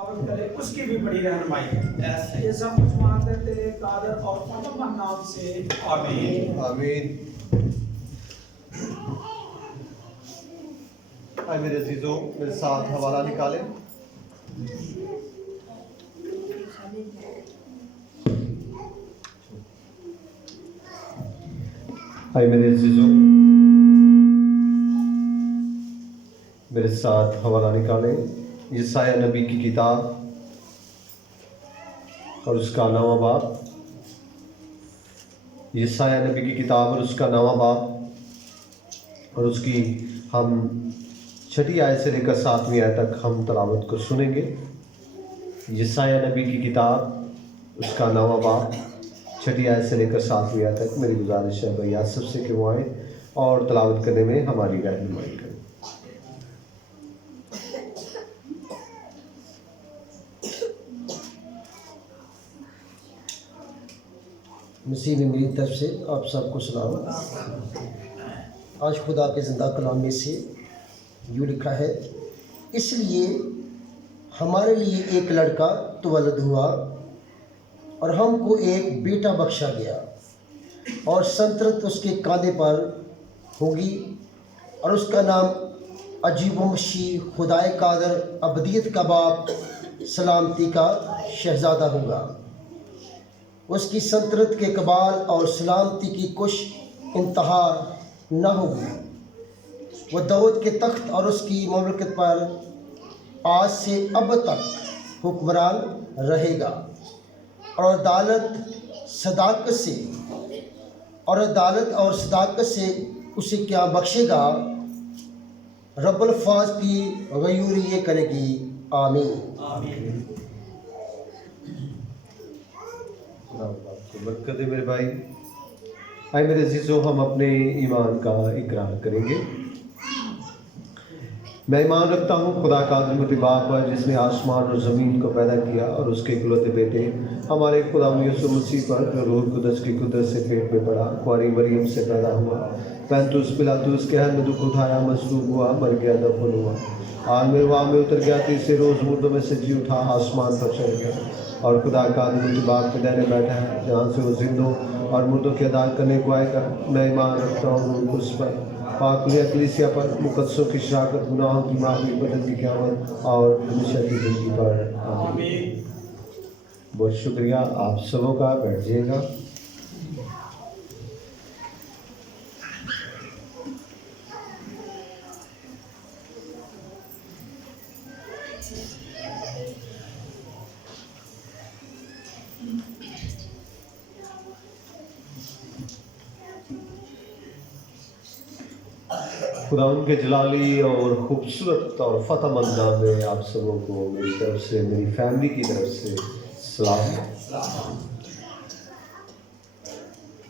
کرے اس کی بھی بڑی رہنمائی ہے۔ یہ سب کچھ مانگتے تیرے قادر اور فتح نام سے، آمین آمین۔ آئے میرے عزیزوں، میرے ساتھ حوالہ نکالیں۔ آئے میرے عزیزوں، میرے ساتھ حوالہ نکالیں۔ یسایہ نبی کی کتاب اور اس کا 9واں باب۔ یسایہ نبی کی کتاب اور اس کا 9واں باب، اور اس کی ہم 6 آیت سے لے کر 7ویں آیت تک ہم تلاوت کو سنیں گے۔ یسایہ نبی کی کتاب اس کا 9واں باب، 6 آیت سے لے کر 7ویں آیت تک۔ میری گزارش ہے بھائی سب سے کہ وہ آئیں اور تلاوت کرنے میں ہماری رہنمائی کریں۔ مسیح میں میری طرف سے آپ سب کو سلام۔ آج خدا کے زندہ کلام میں سے یوں لکھا ہے، اس لیے ہمارے لیے ایک لڑکا تولد ہوا اور ہم کو ایک بیٹا بخشا گیا، اور سلطنت اس کے کاندھے پر ہوگی، اور اس کا نام عجیب و مشیر، خدائے قادر، ابدیت کا باپ، سلامتی کا شہزادہ ہوگا۔ اس کی سلطنت کے کمال اور سلامتی کی کچھ انتہا نہ ہوگی۔ وہ داؤد کے تخت اور اس کی مملکت پر آج سے اب تک حکمران رہے گا، اور عدالت اور صداقت سے اسے کیا بخشے گا۔ رب الفاظ کی غیور یہ کرے گی، آمین۔ برکت دے میرے بھائی۔ آئے میرے عزیزوں، ہم اپنے ایمان کا اقرار کریں گے۔ میں ایمان رکھتا ہوں خدا قادر متعال پر، جس نے آسمان اور زمین کو پیدا کیا، اور اس کے اکلوتے بیٹے ہمارے خدا یسوع مسیح پر، جو روح القدس کی قدرت سے پیٹ میں پڑا، کنواری مریم سے پیدا ہوا، پینتوس پلاطوس کے ہر میں دکھ اٹھایا، مصلوب ہوا، مر گیا، دفن ہوا، عالم ارواح میں اتر گیا، تیسرے روز مردوں میں سے جی اٹھا، آسمان پر چڑھ گیا، اور خدا قادر متعال کے دائرے بیٹھا ہے، جہاں سے وہ زندوں اور مردوں کی عدالت کرنے کو آئے گا۔ میں ایمان رکھتا ہوں روح القدس پر، پاک کلیسیا پر، مقدسوں کی شراکت، گناہوں کی معافی، بدن کی قیامت اور ہمیشہ کی زندگی پر، آمین۔ بہت شکریہ، آپ سبوں کا، بیٹھ جائیے گا۔ خدا ان کے جلالی اور خوبصورت اور فتح مند نام میں آپ سبوں کو میری طرف سے، میری فیملی کی طرف سے سلام۔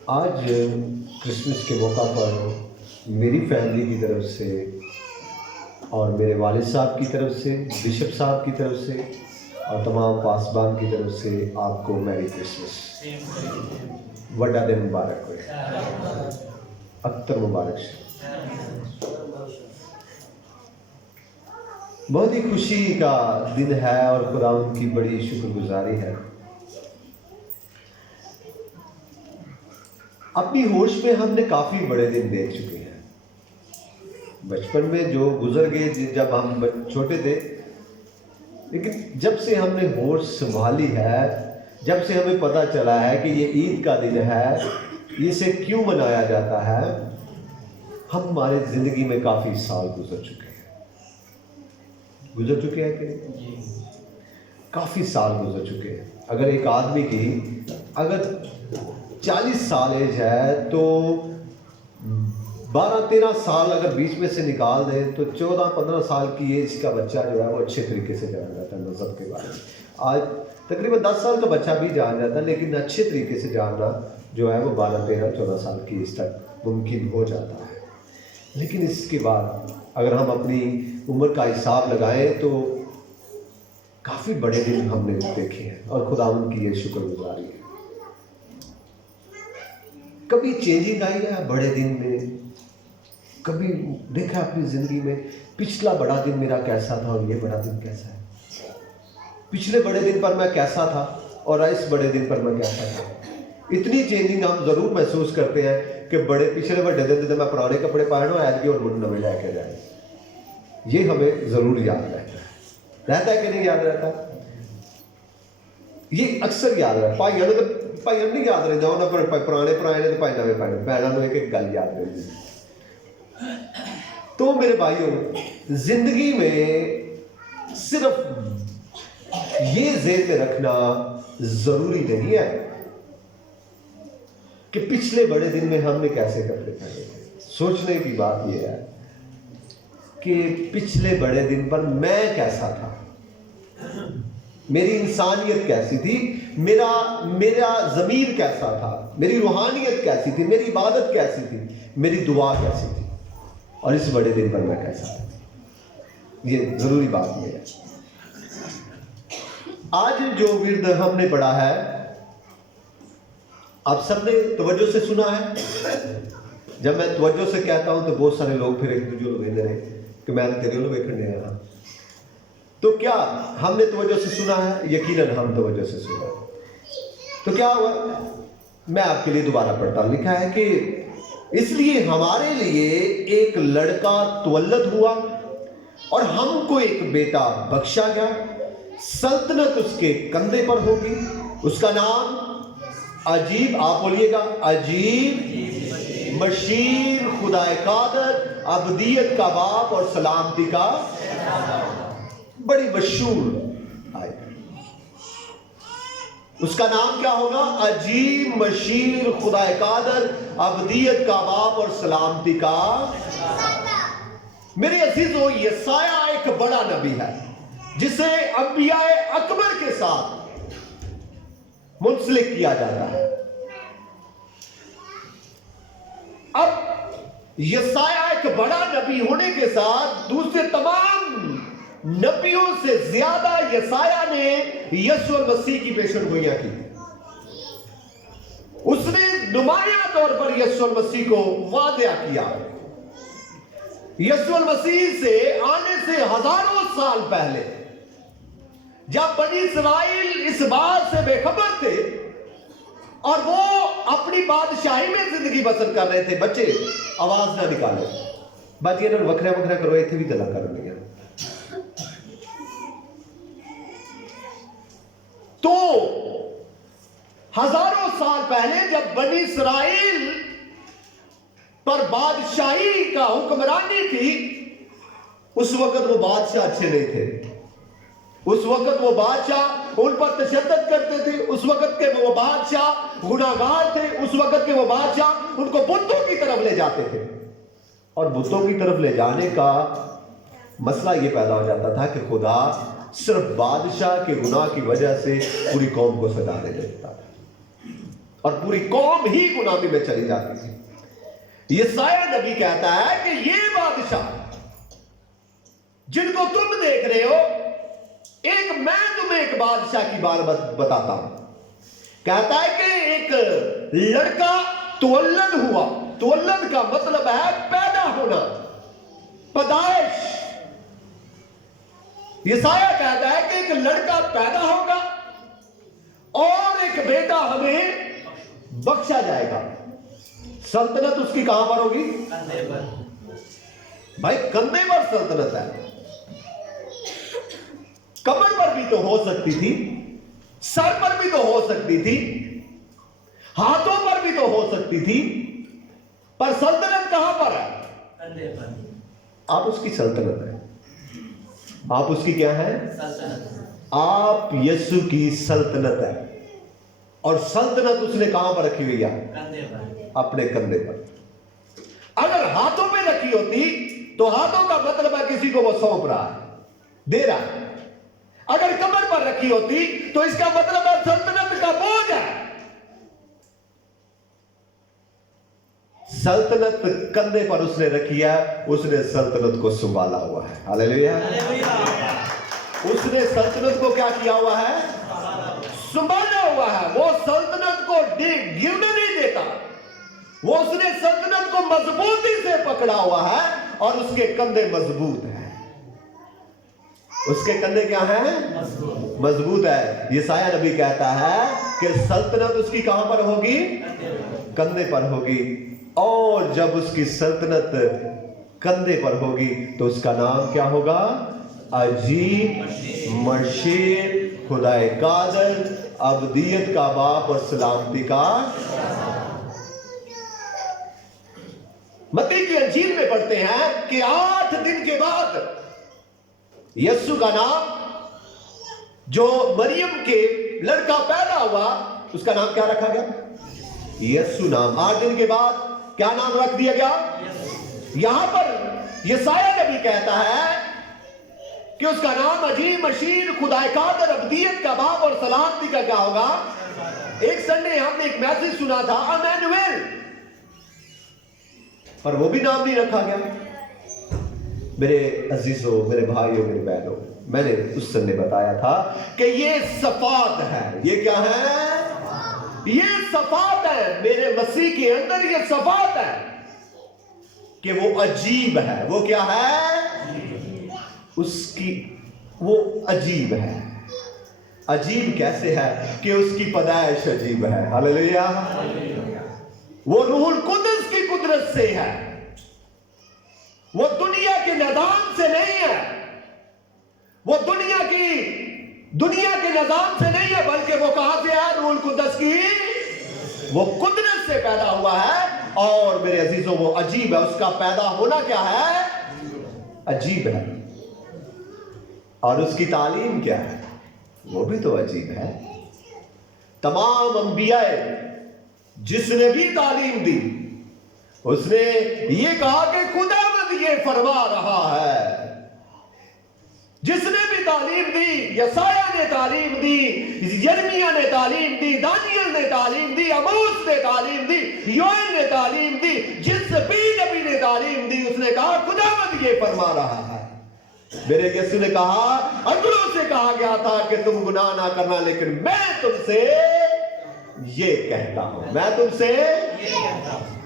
آج کرسمس کے موقع پر میری فیملی کی طرف سے اور میرے والد صاحب کی طرف سے، بشپ صاحب کی طرف سے اور تمام پاسبان کی طرف سے آپ کو میری کرسمس، بڑا دن مبارک ہوئے، اختر مبارک شے۔ بہت ہی خوشی کا دن ہے اور خدا ان کی بڑی شکر گزاری ہے۔ اپنی ہوش میں ہم نے کافی بڑے دن دیکھ چکے ہیں۔ بچپن میں جو گزر گئے جب ہم چھوٹے تھے، لیکن جب سے ہم نے ہوش سنبھالی ہے، جب سے ہمیں پتہ چلا ہے کہ یہ عید کا دن ہے، اسے کیوں منایا جاتا ہے، ہمارے زندگی میں کافی سال گزر چکے ہیں کہ نہیں؟ کافی سال گزر چکے ہیں۔ اگر ایک آدمی کی اگر 40 سال ایج ہے تو 12-13 سال اگر بیچ میں سے نکال دیں تو 14-15 سال کی ایج کا بچہ جو ہے وہ اچھے طریقے سے جانا جاتا ہے مذہب کے بارے میں۔ آج تقریباً 10 سال کا بچہ بھی جان جاتا ہے، لیکن اچھے طریقے سے جاننا جو ہے وہ 12-13-14 سال کی ایج تک ممکن ہو جاتا ہے۔ لیکن اس کے بعد اگر ہم اپنی عمر کا حساب لگائیں تو کافی بڑے دن ہم نے دیکھے ہیں، اور خدا ان کی یہ شکر گزاری ہے۔ کبھی چینجنگ آئی ہے بڑے دن میں، کبھی دیکھا اپنی زندگی میں پچھلا بڑا دن میرا کیسا تھا اور یہ بڑا دن کیسا ہے۔ पिछले बड़े दिन पर मैं कैसा था और इस बड़े दिन पर मैं कैसा था। इतनी चेंजिंग हम जरूर महसूस करते हैं कि बड़े पिछले बड़े दिन तो मैं पुराने कपड़े पाए ना ऐद के और मुझे नवे लेके जाए। ये हमें जरूर याद रहता है कि नहीं याद रहता? ये अक्सर याद रहता। भाइयों ने तो भाइयों नहीं याद रह जाओ ना, पुराने पुराने ने तो भाई नवे पाए, भैनों को एक गल याद रहती। तो मेरे भाइयों, जिंदगी में सिर्फ ये ज़हन में रखना जरूरी नहीं है कि पिछले बड़े दिन में हमने कैसे कपड़े पहने थे। सोचने की बात यह है कि पिछले बड़े दिन पर मैं कैसा था, मेरी इंसानियत कैसी थी, मेरा ज़मीर कैसा था, मेरी रूहानियत कैसी थी, मेरी इबादत कैसी थी, मेरी दुआ कैसी थी, और इस बड़े दिन पर मैं कैसा था। ये जरूरी बात ये है। आज जो विर्द हमने पढ़ा है आप सबने तवज्जो से सुना है। जब मैं तवज्जो से कहता हूं तो बहुत सारे लोग फिर एक दूसरे को कहते हैं कि मैं तेरे को देखने आया। तो क्या हमने तवज्जो से सुना है? यकीनन हम तवज्जो से सुना है। तो क्या हुआ? मैं आपके लिए दोबारा पढ़ता हूं। लिखा है कि इसलिए हमारे लिए एक लड़का तवल्लद हुआ और हमको एक बेटा बख्शा गया, सल्तनत उसके कंधे पर होगी, उसका नाम अजीब, आप बोलिएगा अजीब, बशीर, खुदाए कादर, अबदियत का बाप और सलामती का, बड़ी मशहूर आयत। उसका नाम क्या होगा? अजीब, बशीर, खुदाए कादर, अबदियत का बाप और सलामती का। मेरे अजीजों, यसाया एक बड़ा नबी है जिसे अंबियाए अकबर के साथ मुंसलिक किया जाता है। अब यसाया एक बड़ा नबी होने के साथ दूसरे तमाम नबियों से ज्यादा यसाया ने यीशु मसीह की पेशनगोइयां की। उसने नुमाया तौर पर यीशु मसीह को वादया किया। यीशु मसीह से आने से हजारों साल पहले जब बनी इस्राएल इस बात से बेखबर थे और वो अपनी बादशाही में जिंदगी बसर कर रहे थे, बच्चे आवाज ना निकाले, बाकी इन्होंने वखरा वखरा करो, इतने भी गला कर लिया। तो हजारों साल पहले जब बनी इस्राएल पर बादशाही का हुक्मरानी थी, उस वक्त वो बादशाह अच्छे नहीं थे। उस वक्त वो बादशाह उन पर तशद्दुद करते थे। उस वक्त के वो बादशाह गुनाहगार थे। उस वक्त के वो बादशाह उनको बुतों की तरफ ले जाते थे, और बुतों की तरफ ले जाने का मसला ये पैदा हो जाता था कि खुदा सिर्फ बादशाह के गुनाह की वजह से पूरी कौम को सजा दे देता था और पूरी कौम ही गुनाही में चली जाती थी। यसाया नबी कहता है कि ये बादशाह जिनको तुम देख रहे हो, एक मैं तुम्हें एक बादशाह की बात बताता हूं। कहता है कि एक लड़का तवल्लद हुआ। तवल्लद का मतलब है पैदा होना, पैदाइश। यसाया कहता है कि एक लड़का पैदा होगा और एक बेटा हमें बख्शा जाएगा। सल्तनत उसकी कहां पर होगी? कंधे पर। भाई कंधे पर सल्तनत है। कमर पर भी तो हो सकती थी, सर पर भी तो हो सकती थी, हाथों पर भी तो हो सकती थी, पर सल्तनत कहां पर है? कंधे पर। आप उसकी सल्तनत है। आप उसकी क्या है? सल्तनत। आप यीशु की सल्तनत है। और सल्तनत उसने कहां पर रखी हुई है? कंधे पर, अपने कंधे पर। अगर हाथों में रखी होती तो हाथों का मतलब है किसी को वो सौंप रहा है, दे रहा है। अगर कमर पर रखी होती तो इसका मतलब है सल्तनत का बोझ है। सल्तनत कंधे पर उसने रखी है, उसने सल्तनत को संभाला हुआ है। हालेलुया। उसने सल्तनत को क्या किया हुआ है? संभाला हुआ है। वो सल्तनत को गिरने नहीं देता। वो उसने सल्तनत को मजबूती से पकड़ा हुआ है और उसके कंधे मजबूत हैं। उसके कंधे क्या हैं? मजबूत है। यशायाह नबी कहता है कि सल्तनत उसकी कहां पर होगी? कंधे पर होगी। और जब उसकी सल्तनत कंधे पर होगी तो उसका नाम क्या होगा? अजीब, मशीर, खुदाए कादर, अबदियत का बाप और सलामती का। मत्ती की अंजील में पढ़ते हैं कि 8 दिन के बाद यीशु का नाम, जो मरियम के लड़का पैदा हुआ, उसका नाम क्या रखा गया? यीशु नाम। 8 दिन के बाद क्या नाम रख दिया गया? यहां पर यशायाह नबी कहता है कि उसका नाम अजीब, मशीर, खुदाए कादर, अबदियत का बाप और सलामती का क्या होगा? एक संडे हमने एक मैसेज सुना था, अमैनुएल, पर वो भी नाम नहीं रखा गया। मेरे अजीजों, मेरे भाइयों, मेरे बहनों, मैंने उस संडे बताया था कि ये सफात है। ये क्या है? ये सफात है। मेरे मसीह के अंदर ये सफात है कि वो अजीब है। वो क्या है? उसकी वो अजीब है। अजीब कैसे है? कि उसकी पैदाइश अजीब है। हालेलुया। वो रूहुल कुद्दस की कुदरत से है। वो दुनिया के निजाम से नहीं है। वो दुनिया के निजाम से नहीं है, बल्कि वो कहां से है? रूहुल कुद्दस की वो कुदरत से पैदा हुआ है। और मेरे अजीजों, वो अजीब है। उसका पैदा होना क्या है? अजीब है। और उसकी तालीम क्या है? वो भी तो अजीब है। तमाम अंबिया जिसने भी तालीम दी, उसने ये कहा कि खुदावंद ये फरमा रहा है। जिसने भी तालीम दी, यशायाह ने तालीम दी, यिर्मयाह ने तालीम दी, दानियल ने तालीम दी, आमोस ने तालीम दी, योएल ने तालीम दी, जिस भी नबी ने तालीम दी, उसने कहा खुदावंद ये फरमा रहा है। मेरे यीशु ने कहा, अगलों से कहा गया था कि तुम गुनाह ना करना, लेकिन मैं तुमसे ये कहता हूं, मैं तुमसे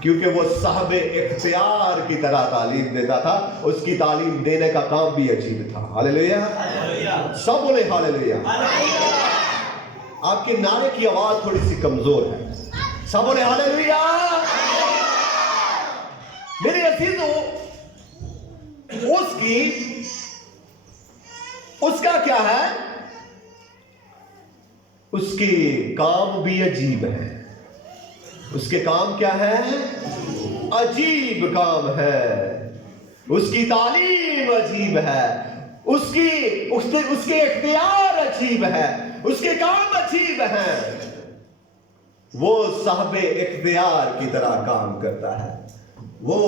क्योंकि वो साहबे इख्तियार की तरह तालीम देता था। उसकी तालीम देने का काम भी अजीब था। हालेलुया। सब बोले हालेलुया। आपके नारे की आवाज थोड़ी सी कमजोर है। सब बोले हालेलुया। मेरे अजीजों, उसका क्या है? उसके काम भी अजीब है। उसके काम क्या है? अजीब काम है। उसकी तालीम अजीब है। उसके इख्तियार अजीब है। उसके काम अजीब हैं। वो साहबे इख्तियार की तरह काम करता है। वो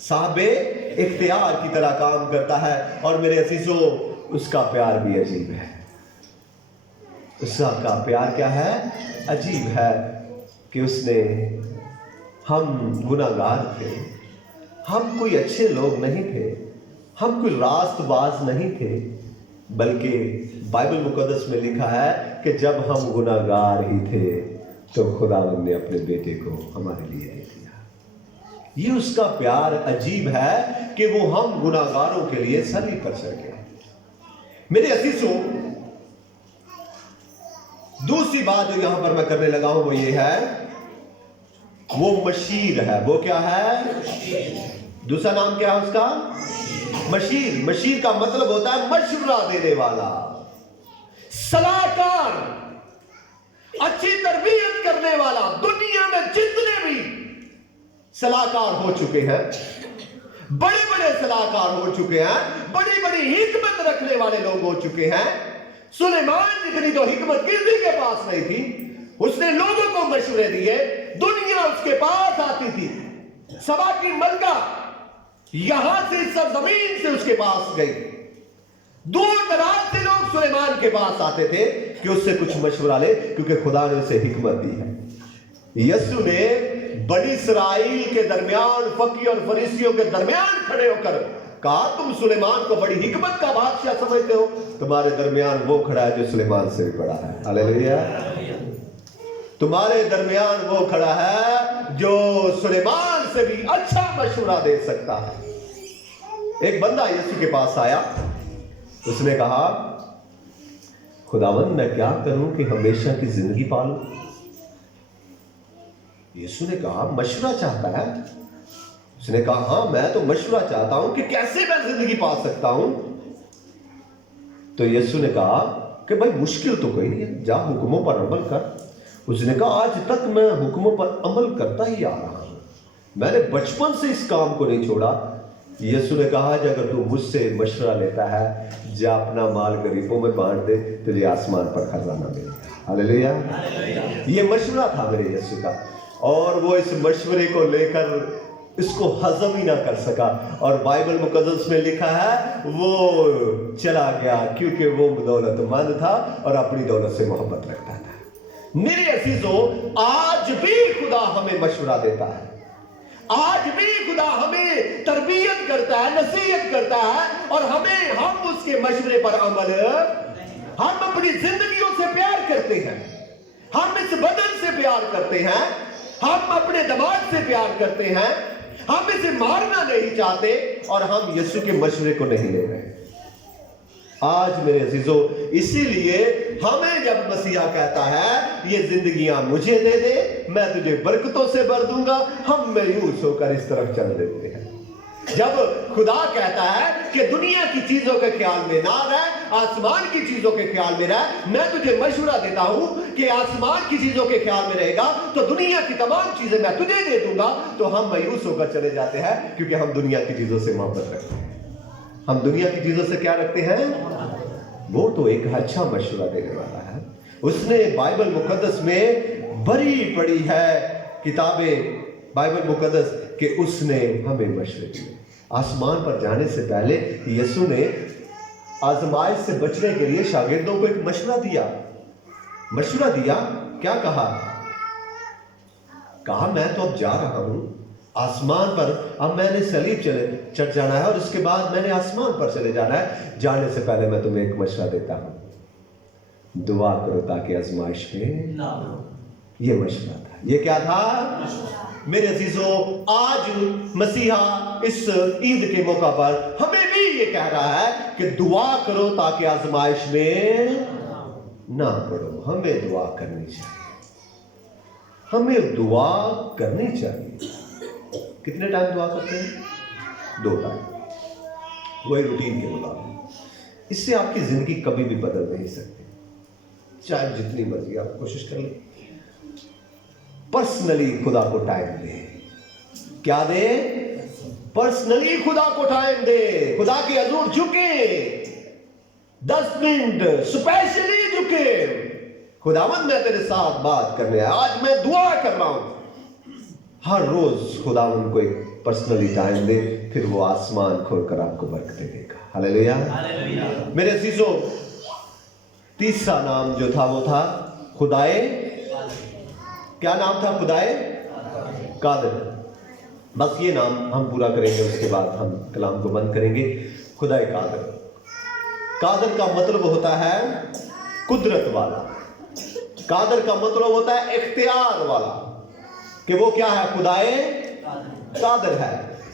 साहबे इख्तियार की तरह काम करता है। और मेरे अजीजों, उसका प्यार भी अजीब है। उसका प्यार क्या है? अजीब है कि उसने, हम गुनाहगार थे, हम कोई अच्छे लोग नहीं थे, हम कोई रास्तबाज नहीं थे, बल्कि बाइबल मुकद्दस में लिखा है कि जब हम गुनाहगार ही थे तो खुदावंद ने अपने बेटे को हमारे लिए दे दिया। ये उसका प्यार अजीब है कि वो हम गुनाहगारों के लिए सलीब पर चढ़ गए। मेरे अजीजों, दूसरी बात जो यहां पर मैं करने लगा हूं वो ये है, वो मशीर है। वो क्या है? दूसरा नाम क्या है उसका? मशीर। मशीर का मतलब होता है मशवरा देने वाला, सलाहकार, अच्छी तरबियत करने वाला। दुनिया में जितने भी सलाहकार हो चुके हैं, बड़े बड़े सलाहकार हो चुके हैं, बड़ी बड़ी हिकमत रखने वाले लोग हो चुके हैं। सुलेमान जितनी तो हिकमत किसी के पास नहीं थी। उसने लोगों को मशवरे दिए, दुनिया उसके पास आती थी। सबा की मलका यहां से सब जमीन से उसके पास गई। दूर दराज से लोग सुलेमान के पास आते थे कि उससे कुछ मशवरा ले, क्योंकि खुदा ने उसे हिकमत दी है। यीशु ने बनी इस्राएल के दरमियान, फकी और फरीसियों के दरमियान खड़े होकर कहा, तुम सुलेमान को बड़ी हिकमत का बादशाह समझते हो, तुम्हारे दरमियान वो खड़ा है जो सुलेमान से भी बड़ा है। हालेलुया। तुम्हारे दरमियान वो खड़ा है जो सुलेमान से भी अच्छा मशवरा दे सकता है। एक बंदा यीशु के पास आया उसने कहा, खुदावंद मैं क्या करूं कि हमेशा की जिंदगी पालूं? यीशु ने कहा, मशवरा चाहता है? उसने कहा, हाँ मैं तो मशवरा चाहता हूं कि कैसे मैं जिंदगी पा सकता हूं। तो यीशु ने कहा कि भाई मुश्किल तो कोई नहीं है, जा हुक्मों पर अमल कर। उसने कहा, आज तक मैं हुक्मों पर अमल करता ही आ रहा हूं, मैंने बचपन से इस काम को नहीं छोड़ा। यीशु ने कहा, अगर तू मुझसे मशवरा लेता है, जा अपना माल गरीबों में बांट दे, तुझे आसमान पर खजाना मिलेगा। हालेलुया। ये मशवरा था मेरे यीशु का, और वो इस मशवरे को लेकर इसको हजम ही ना कर सका, और बाइबल मुकद्दस में लिखा है वो चला गया क्योंकि वो दौलतमंद था और अपनी दौलत से मोहब्बत रखता था। मेरे अजीजों, आज भी खुदा हमें मशवरा देता है, आज भी खुदा हमें तरबियत करता है, नसीहत करता है, और हम उसके मशवरे पर अमल, हम अपनी जिंदगियों से प्यार करते हैं, हम इस बदन से प्यार करते हैं, हम अपने दिमाग से प्यार करते हैं, हम इसे मारना नहीं चाहते, और हम यीशु के मशवरे को नहीं ले रहे। आज मेरे अजीजों, इसीलिए हमें जब मसीहा कहता है ये जिंदगियां मुझे दे दे, मैं तुझे बरकतों से भर दूंगा, हम मायूस होकर इस तरफ चल देते हैं। जब खुदा कहता है कि दुनिया की चीजों के ख्याल में ना रह, आसमान की चीजों के ख्याल में रह, मैं तुझे मशवरा देता हूं कि आसमान की चीजों के ख्याल में रहेगा तो दुनिया की तमाम चीजें मैं तुझे दे दूंगा, तो हम मायूस होकर चले जाते हैं, क्योंकि हम दुनिया की चीजों से मोहब्बत रखते हैं। हम दुनिया की चीजों से क्या रखते हैं? वो तो एक अच्छा मशवरा देने वाला है। उसने बाइबल मुकद्दस में भरी पड़ी है किताबें बाइबल मुकद्दस कि उसने हमें मशवरे दिए। आसमान पर जाने से पहले यीशु ने आजमाइश से बचने के लिए शागिर्दों को एक मशवरा दिया। क्या कहा? मैं तो अब जा रहा हूं आसमान पर, अब मैंने सलीब चढ़ जाना है और उसके बाद मैंने आसमान पर चले जाना है। जाने से पहले मैं तुम्हें एक मशवरा देता हूं, दुआ करो ताकि आजमाइश में ना हो। ये मशवरा था। ये क्या था? मेरे अजीजों, आज मसीहा इस ईद के मौका पर हमें भी ये कह रहा है कि दुआ करो ताकि आजमाइश में ना पड़ो। हमें दुआ करनी चाहिए, हमें दुआ करनी चाहिए। कितने टाइम दुआ करते हैं? 2 टाइम, वही रूटीन के मुताबिक। इससे आपकी जिंदगी कभी भी बदल नहीं सकती, चाहे जितनी मर्जी आप कोशिश कर लें। पर्सनली खुदा को टाइम दे। क्या दे? पर्सनली खुदा को टाइम दे। खुदा के हजूर झुके, 10 मिनट स्पेशली झुके। खुदावंद मैं तेरे साथ बात करने आया, आज मैं दुआ कर रहा हूं। हर रोज खुदावंद को एक पर्सनली टाइम दे, फिर वो आसमान खोलकर आपको बरकतें देगा। हालेलुया। मेरे अजीजों, तीसरा नाम जो था वो था खुदाए। क्या नाम था? खुदाए कादिर। बस ये नाम हम पूरा करेंगे, उसके बाद हम कलाम को बंद करेंगे। खुदाए कादिर। कादिर का मतलब होता है कुदरत वाला। कादिर का मतलब होता है इख्तियार वाला, कि वो क्या है? खुदाए कादिर है।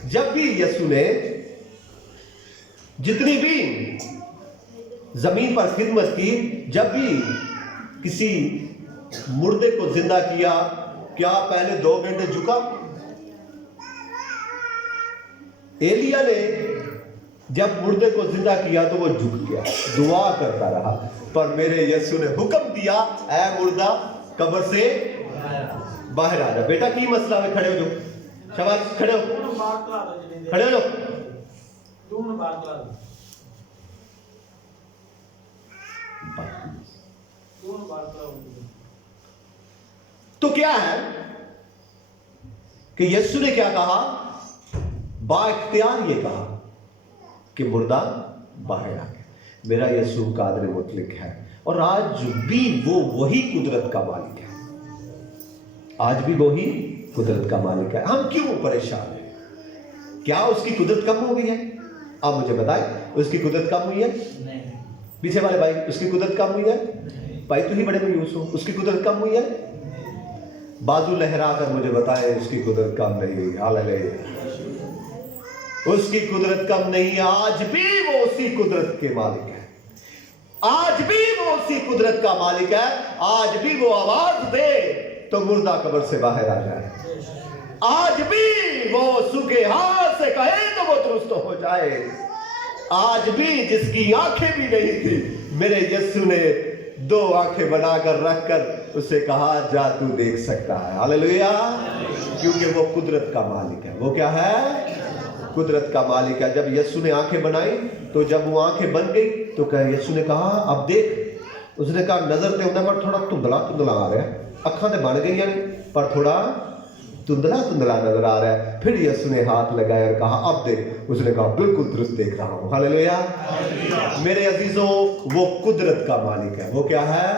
जब भी यीशु ने जितनी भी जमीन पर खिदमत की, जब भी किसी मुर्दे को जिंदा किया, क्या पहले 2 घंटे झुका? एलिया ने जब मुर्दे को जिंदा किया तो वो झुक गया, दुआ करता रहा। पर मेरे यीशु ने हुक्म दिया, ऐ मुर्दा कब्र से बाहर आ जा। बेटा की मसला है? खड़े हो जाओ, शाबाश, खड़े हो, खड़े हो जाओ। तो क्या है कि यीशु ने क्या कहा? बाइख्तियार ये कहा कि मुर्दा बाहर आ गया। मेरा यीशु कादिर मुतलक है, और आज भी वो वही कुदरत का मालिक है। आज भी वही कुदरत का मालिक है। हम क्यों परेशान हैं? क्या उसकी कुदरत कम हो गई है? आप मुझे बताएं, उसकी कुदरत कम हुई है? नहीं। पीछे वाले भाई, उसकी कुदरत कम हुई है? नहीं। भाई तुम ही बड़े मायूस हो, उसकी कुदरत कम हुई है? बाजू लहरा कर मुझे बताएं, उसकी कुदरत कम नहीं हुई। हालेलुया। उसकी कुदरत कम नहीं है, आज भी वो उसी कुदरत के मालिक है। आज भी वो उसी कुदरत का मालिक है। आज भी वो आवाज दे तो मुर्दा कब्र से बाहर आ जाए, आज भी वो सूखे हाथ से कहे तो वो दुरुस्त हो जाए, आज भी जिसकी आंखें भी नहीं थी मेरे यीशु ने 2 आंखें बनाकर रखकर उसे कहा जा तू देख सकता है। हालेलुया, क्योंकि वो कुदरत का मालिक है। वो क्या है? कुदरत का मालिक है। जब यीशु ने आंखें बनाई तो जब वो आंखें बन गई तो यीशु ने कहा अब देख। उसने कहा नजर ते उन्हें पर थोड़ा धुंधला धुंधला आ रहा है, अखा ते बन गई पर थोड़ा धुंधला धुंधला नजर आ रहा है। फिर यीशु ने हाथ लगाया और कहा अब देख। उसने कहा बिल्कुल दुरुस्त देख रहा हूं। हालेलुया। मेरे अजीजों, वो कुदरत का मालिक है। वो क्या है?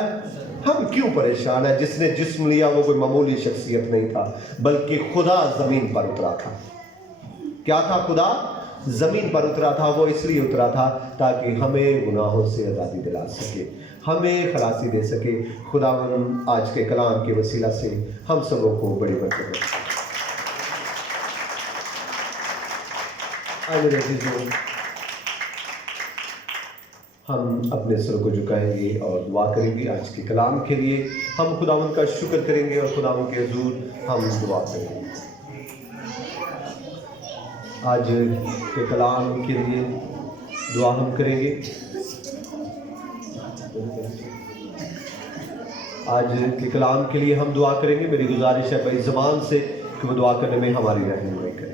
हम क्यों परेशान है? जिसने जिस्म लिया वो कोई मामूली शख्सियत नहीं था, बल्कि खुदा जमीन पर उतरा था। क्या था? खुदा जमीन पर उतरा था। वो इसलिए उतरा था ताकि हमें गुनाहों से आज़ादी दिला सके, हमें खलासी दे सके। खुदावंद आज के कलाम के वसीला से हम सबों को बड़ी बरकत दे। आइए अज़ीज़ों, हम अपने सर को झुकाएंगे और दुआ करेंगे आज के कलाम के लिए। हम खुदावंद का शुक्र करेंगे और खुदावंद के हुजूर हम दुआ करेंगे। आज के कलाम के लिए दुआ हम करेंगे। आज के कलाम के लिए हम दुआ करेंगे। मेरी गुजारिश है भाई ज़बान से कि वो दुआ करने में हमारी रहनुमाई करें।